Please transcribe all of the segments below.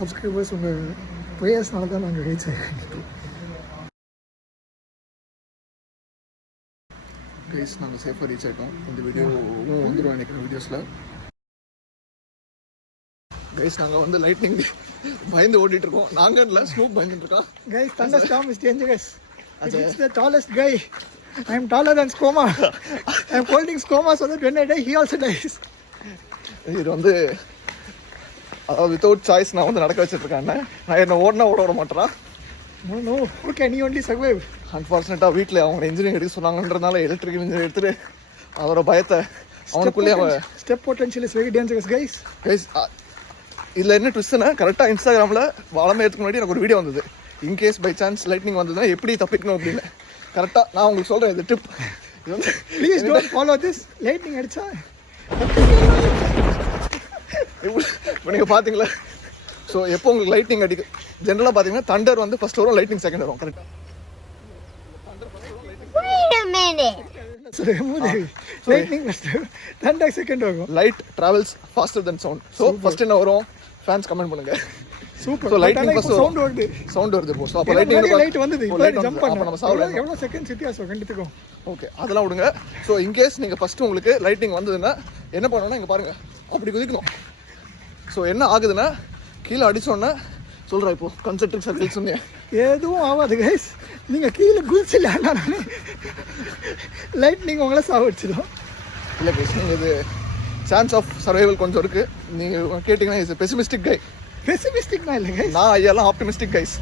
Subscribers உங்கள் ப்ரேயர்ஸ்னால தான் நாங்கள் ரீச் ஆகிருக்கோம். கைஸ் நாங்கள் சேஃபாக ரீச் ஆகிட்டோம். இந்த வீடியோவும் வந்துடும் நினைக்கிறேன் வீடியோஸில். கைஸ் நாங்கள் வந்து லைட்னிங் பயந்து ஓடிட்டு இருக்கோம். நாங்கள் இல்லை, ஸ்னூப் பயந்துட்டு இருக்கோம். Guys thunderstorm is dangerous. It's the tallest guy. I am taller than Skoma. I am holding Skoma so that when I die he also dies. இது வந்து அதாவது வித்தவுட் சாய்ஸ் நான் வந்து நடக்க வச்சுருக்கேன். நான் என்ன ஓட விட மாட்டேறான். நோ ஓகே நீ ஒன்லி சர்வைவ். அன்ஃபார்ச்சுனேட்டாக வீட்டில் அவங்க இன்ஜினியர் எடுக்க சொன்னாங்கன்றதுனால எலக்ட்ரிக்கல் இன்ஜினியர் எடுத்துட்டு அதோட பயத்தை அவனுக்குள்ளேயே அவன் step potential is very dangerous guys. இதில் என்ன ட்விஸ்ட்னா கரெக்டாக இன்ஸ்டாகிராமில் வாழமே எடுத்துக்கு முன்னாடி எனக்கு ஒரு வீடியோ வந்தது. இன்கேஸ் பை சான்ஸ் லைட்னிங் வந்ததுன்னா எப்படி தப்பிக்கணும் அப்படின்னு. கரெக்டாக நான் உங்களுக்கு சொல்கிறேன் இது டிப். இது வந்து please don't follow this. Lightning அடிச்சா இப்போ நீங்கள் பார்த்தீங்களா? ஸோ எப்போ உங்களுக்கு லைட்னிங் அடிக்கும் ஜென்ரலாக பார்த்தீங்கன்னா தண்டர் வந்து ஃபர்ஸ்ட் வரும், லைட்னிங் செகண்ட் வரும். கரெக்டாக லைட்னிங் ஃபர்ஸ்ட், தண்டர் செகண்ட் வரும். Light travels faster than sound. So first என்ன வரும் ஃபேன்ஸ் கமெண்ட் பண்ணுங்க. Super. So lightning first sound வருது போ. ஸோ அப்போ லைட் வந்தது. இப்போ ஜம்ப் பண்ண நம்ம சாவல எவ்வளோ செகண்ட்ஸ் வித்தியாசம் கண்டித்துக்கும். ஓகே அதெல்லாம் விடுங்க. ஸோ இன்கேஸ் நீங்கள் ஃபர்ஸ்ட் உங்களுக்கு லைட்னிங் வந்ததுன்னா என்ன பண்ணணும்னா இங்கே பாருங்க அப்படி குதிக்கணும். ஸோ என்ன ஆகுதுன்னா கீழே அடிச்சோன்னா சொல்கிறேன் இப்போ கன்சென்ட்ரிக் சர்க்கிள்ஸ் சொன்னேன் எதுவும் ஆகாது கைஸ். நீங்கள் கீழே குதிச்சில்ல லைட்னிங் உங்களை சாவடிச்சிடும். இல்லை கைஸ் நீங்கள் இது சான்ஸ் ஆஃப் சர்வைவல் கொஞ்சம் இருக்குது. நீங்கள் கேட்டிங்கன்னா இஸ் பெசிமிஸ்டிக் கை. பெசிமிஸ்டிக்னா இல்லை கைஸ், நான் ஐயாலாம் ஆப்டிமிஸ்டிக் கைஸ்.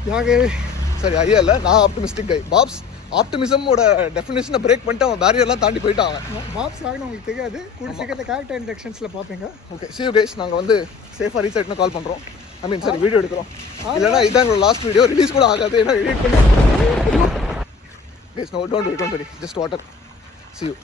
சரி ஐயா இல்லை, நான் ஆப்டிமிஸ்டிக் கை. பாப்ஸ் ஆப்டிமிசமோட டெஃபினேஷனை பிரேக் பண்ணிட்டு அவன் பேரியர்லாம் தாண்டி போயிட்டாங்க. பாப்ஸ் ஆகணும் உங்களுக்கு தெரியாது. கூட சீக்கிரத்தை கேரக்டர் இன்ட்ரக்ஷன்ஸில் பார்ப்பீங்க. Okay see you guys. நாங்கள் வந்து சேஃபாக ரீச் ஆகிட்டுனா கால் பண்ணுறோம். ஐ மீன் சரி வீடியோ எடுக்கிறோம். இல்லைனா இதான் எங்களோட லாஸ்ட் வீடியோ ரிலீஸ் கூட ஆகாது. ஏன்னா எடிட் பண்ணி guys no don't worry just water. see you.